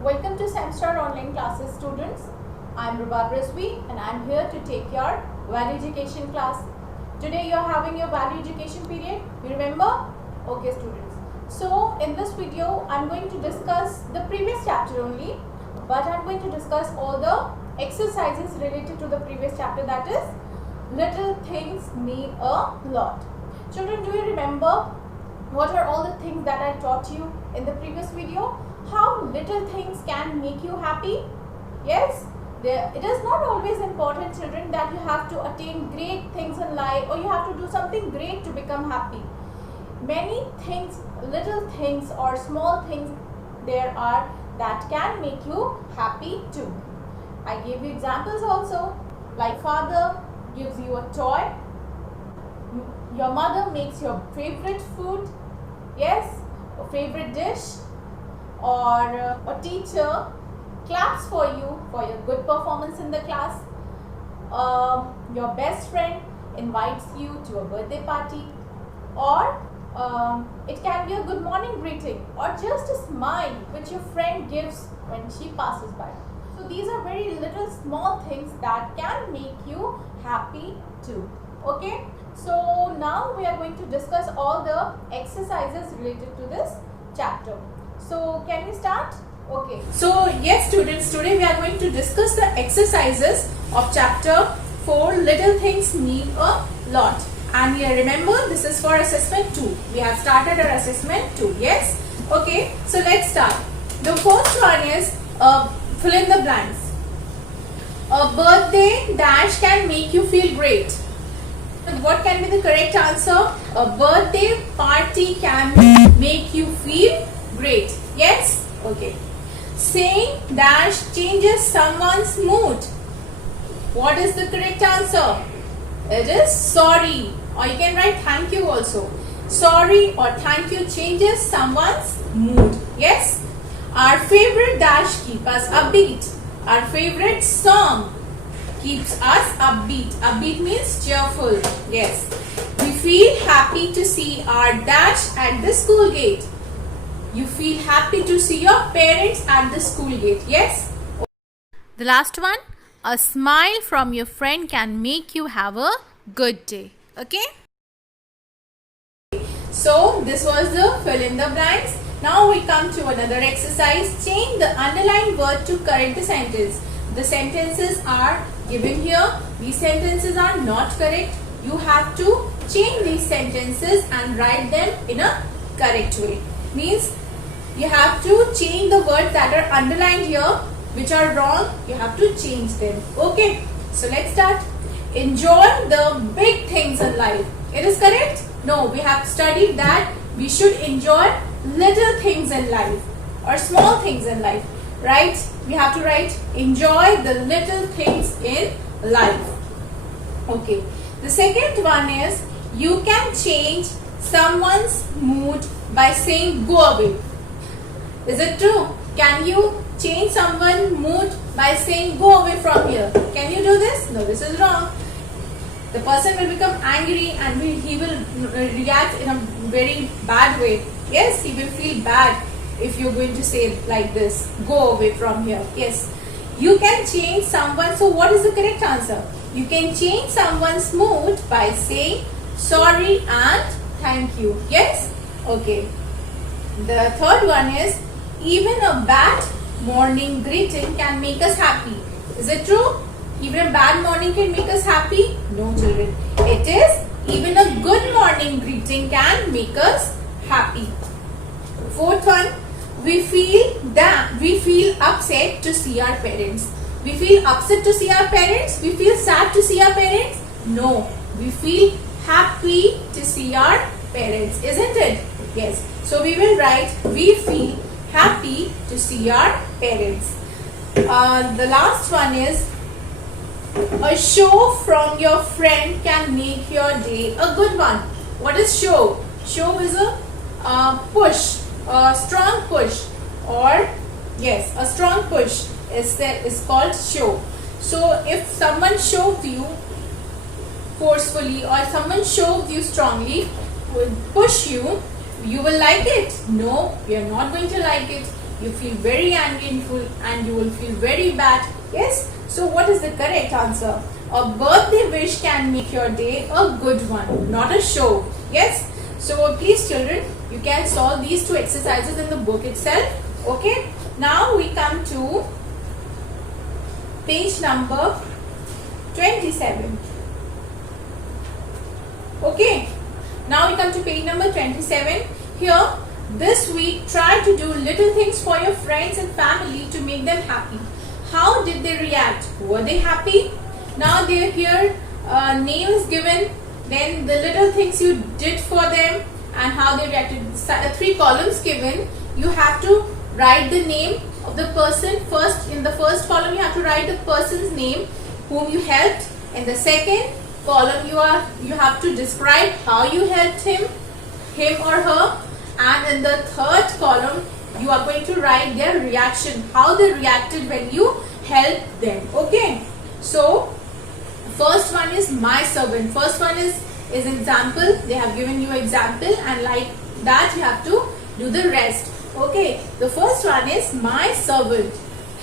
Welcome to Semstar Online Classes students. I am Rubab Rizvi and I am here to take your value education class. Today you are having your value education period. You remember? Okay students. So in this video I am going to discuss the previous chapter only, but I am going to discuss all the exercises related to the previous chapter, that is little things mean a lot. Children, do you remember what are all the things that I taught you in the previous video? How little things can make you happy? Yes, it is not always important, children, that you have to attain great things in life or you have to do something great to become happy. Many things, little things or small things there are that can make you happy too. I gave you examples also, like father gives you a toy, your mother makes your favorite food, yes, a favorite dish, or a teacher claps for you for your good performance in the class. Your best friend invites you to a birthday party, or it can be a good morning greeting or just a smile which your friend gives when she passes by. So these are very little small things that can make you happy too. Okay, so now we are going to discuss all the exercises related to this chapter. So can we start? Okay. So yes students, today we are going to discuss the exercises of chapter 4, little things mean a lot. And here remember, this is for assessment 2. We have started our assessment 2. Yes? Okay. So let's start. The first one is fill in the blanks. A birthday dash can make you feel great. What can be the correct answer? A birthday party can make you feel great. Yes? Okay. Saying dash changes someone's mood. What is the correct answer? It is sorry. Or you can write thank you also. Sorry or thank you changes someone's mood. Yes? Our favorite dash keeps us upbeat. Our favorite song keeps us upbeat. Upbeat means cheerful. Yes. We feel happy to see our dash at the school gate. You feel happy to see your parents at the school gate. Yes. The last one, a smile from your friend can make you have a good day. Okay. So this was the fill in the blanks. Now we come to another exercise. Change the underlined word to correct the sentence. The sentences are given here. These sentences are not correct. You have to change these sentences and write them in a correct way. Means you have to change the words that are underlined here, which are wrong. You have to change them. Okay. So let's start. Enjoy the big things in life. It is correct? No, we have studied that we should enjoy little things in life or small things in life. Right? We have to write enjoy the little things in life. Okay. The second one is you can change someone's mood by saying go away. Is it true? Can you change someone's mood by saying go away from here? Can you do this? No, this is wrong. The person will become angry and he will react in a very bad way. Yes, he will feel bad if you're going to say like this, go away from here. Yes, you can change someone. So what is the correct answer? You can change someone's mood by saying sorry and thank you. Yes? Okay. The third one is even a bad morning greeting can make us happy. Is it true? Even a bad morning can make us happy? No children. It is even a good morning greeting can make us happy. Fourth one, we feel upset to see our parents. We feel upset to see our parents. We feel sad to see our parents. No, we feel happy to see our parents, isn't it? Yes. So we will write we feel happy to see our parents. The last one is a show from your friend can make your day a good one. What is show? Show is a push, a strong push, or yes, a strong push is called show. So if someone shoved you forcefully or someone shoved you strongly, will push you, you will like it? No, you are not going to like it. you feel very angry and you will feel very bad. Yes? So what is the correct answer? A birthday wish can make your day a good one, not a show. Yes? So please children, you can solve these two exercises in the book itself. Okay? Now we come to page number 27. Okay? Now we come to page number 27. Here, this week, try to do little things for your friends and family to make them happy. How did they react? Were they happy? Now they here names given, then the little things you did for them and how they reacted. 3 columns given. You have to write the name of the person first. In the first column you have to write the person's name whom you helped. In the second column you have to describe how you helped him or her, and in the third column you are going to write their reaction, how they reacted when you helped them. Okay, so first one is my servant. First one is example. They have given you example, and like that you have to do the rest. Okay, the first one is my servant.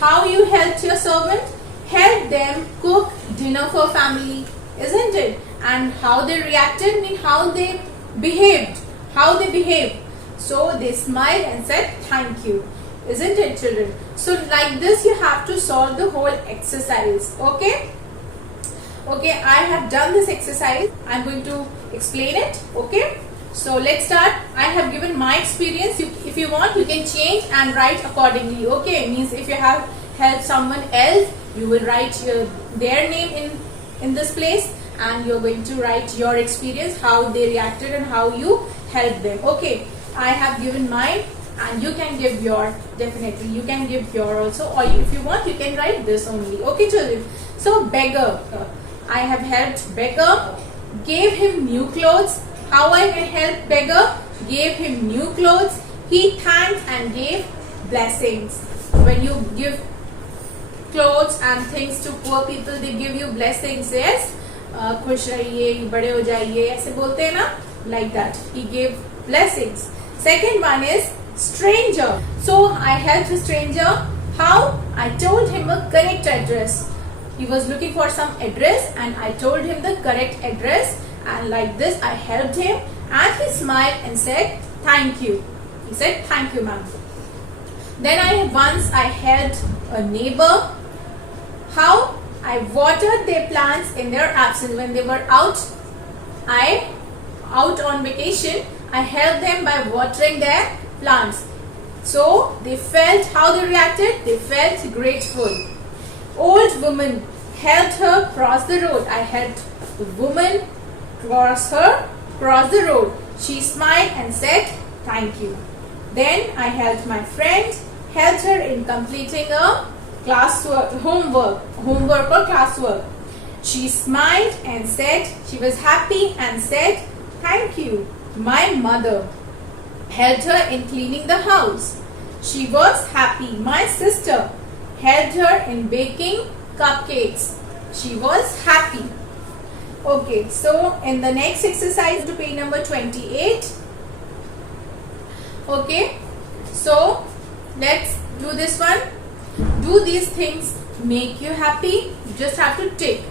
How you helped your servant? Help them cook dinner for family, isn't it? And how they reacted mean how they behaved. How they behaved. So they smiled and said thank you, isn't it children? So like this you have to solve the whole exercise. Okay. Okay, I have done this exercise. I am going to explain it. Okay. So let's start. I have given my experience. If you want, you can change and write accordingly. Okay, means if you have helped someone else, you will write their name in this place, and you're going to write your experience, how they reacted and how you helped them. Okay, I have given mine, and you can give your, definitely you can give your also, or if you want you can write this only. Okay children, so beggar, I have helped beggar, gave him new clothes. How I can help beggar? Gave him new clothes. He thanked and gave blessings. When you give clothes and things to poor people, they give you blessings. Yes, खुश रहिए, बड़े हो जाइए, ऐसे बोलते हैं ना, like that. He gave blessings. Second one is stranger. So I helped a stranger. How? I told him a correct address. He was looking for some address, and I told him the correct address, and like this I helped him, and he smiled and said thank you. He said thank you ma'am. Then I helped a neighbor. How? I watered their plants in their absence. When they were out on vacation, I helped them by watering their plants. So they felt, how they reacted? They felt grateful. Old woman, helped her cross the road. I helped the woman cross the road. She smiled and said thank you. Then I helped my friend, helped her in completing a homework or classwork. She smiled and said, she was happy and said thank you. My mother, helped her in cleaning the house. She was happy. My sister, helped her in baking cupcakes. She was happy. Okay, so in the next exercise, to page number 28. Okay, so let's do this one. Do these things make you happy? You just have to tick.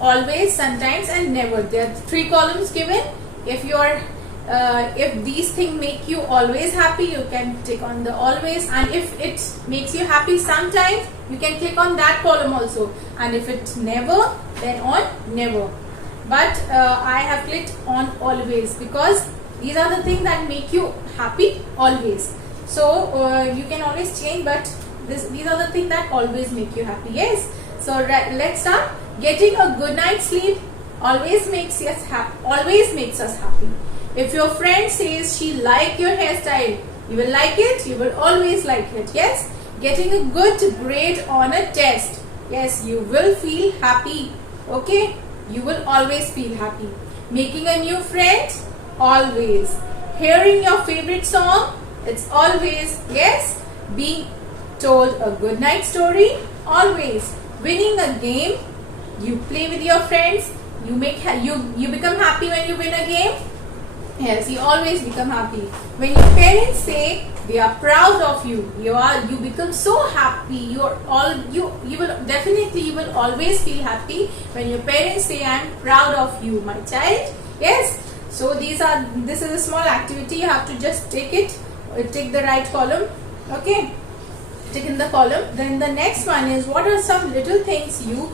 Always, sometimes and never. There are 3 columns given. If these things make you always happy, you can tick on the always, and if it makes you happy sometimes, you can click on that column also, and if it's never, then on never. But I have clicked on always because these are the things that make you happy always. So you can always change, but these are the things that always make you happy. Yes. So let's start. Getting a good night's sleep always makes us happy. If your friend says she like your hairstyle, you will like it. You will always like it. Yes. Getting a good grade on a test. Yes, you will feel happy. Okay. You will always feel happy. Making a new friend, always. Hearing your favorite song, it's always. Yes. Being told a good night story, always. Winning a game, you play with your friends, you become happy when you win a game. Yes, you always become happy. When your parents say they are proud of you. You become so happy. You will always feel happy when your parents say, "I'm proud of you, my child." Yes. So this is a small activity. You have to just take it. Take the right column. Okay. Tick in the column. Then the next one is, what are some little things you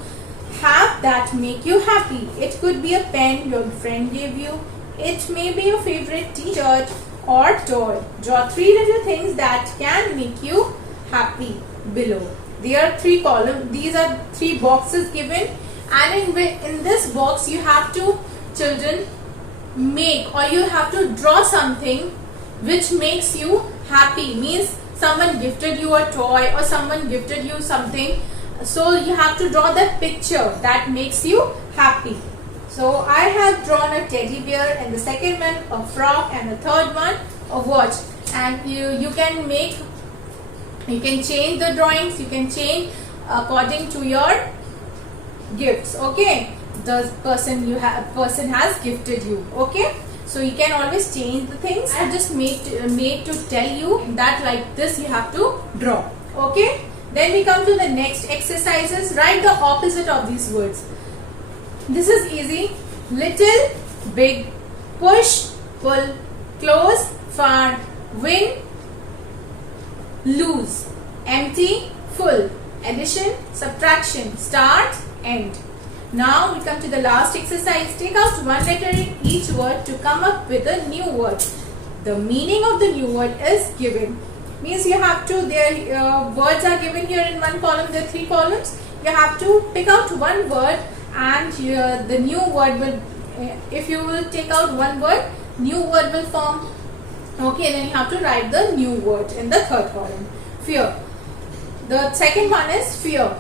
have that make you happy? It could be a pen your friend gave you. It may be your favorite t-shirt or toy. Draw 3 little things that can make you happy below. There are 3 columns. These are 3 boxes given, and in this box you have to, children, make, or you have to draw something which makes you happy. Means someone gifted you a toy or someone gifted you something, so you have to draw the picture that makes you happy. So I have drawn a teddy bear, and the second one a frog, and the third one a watch. And you can change the drawings, you can change according to your gifts. Okay, the person has gifted you. Okay, so you can always change the things. I just made to tell you that like this you have to draw. Okay, then we come to the next exercises. Write the opposite of these words. This is easy. Little, big, push, pull, close, far, win, lose, empty, full, addition, subtraction, start, end. Now we come to the last exercise. Take out one letter in each word to come up with a new word. The meaning of the new word is given. Means you have to, words are given here in one column. There are 3 columns. You have to pick out one word, and the new word will, if you will take out one word, new word will form. Okay, then you have to write the new word in the third column. Fear. The second one is fear.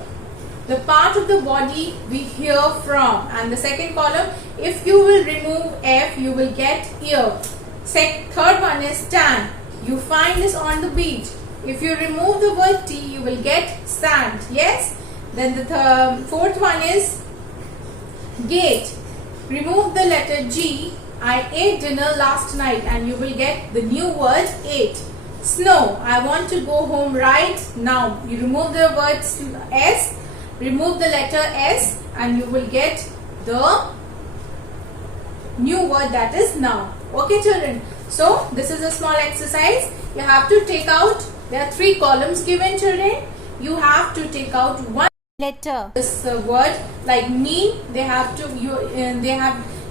The part of the body we hear from. And the second column, if you will remove F, you will get ear. Third one is stand. You find this on the beach. If you remove the word T, you will get sand. Yes. Then the fourth one is gate. Remove the letter G. I ate dinner last night, and you will get the new word ate. Snow. I want to go home right now. You remove the word S. Remove the letter S, and you will get the new word that is now. Okay, children. So this is a small exercise. You have to take out, there are 3 columns given, children. You have to take out one letter. This word like me, they have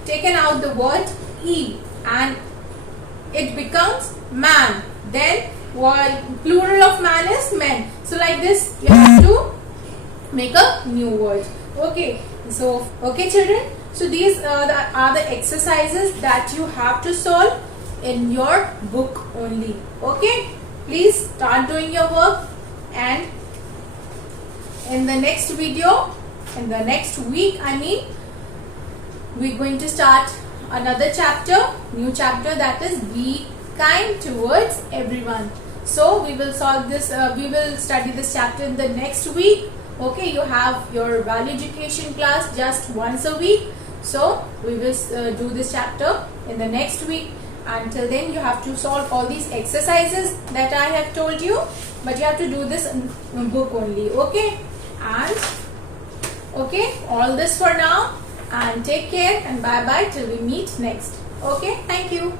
taken out the word E, and it becomes man. Then plural of man is men. So like this you have to make a new word. Okay, so okay, children, so these are the exercises that you have to solve in your book only. Okay, please start doing your work, and in the next video, in the next week, we're going to start another chapter, new chapter, that is be kind towards everyone. So we will solve this, we will study this chapter in the next week. Okay, you have your value education class just once a week. So we will do this chapter in the next week. Until then, you have to solve all these exercises that I have told you, but you have to do this in book only. Okay, and okay, all this for now, and take care, and bye bye till we meet next. Okay, thank you.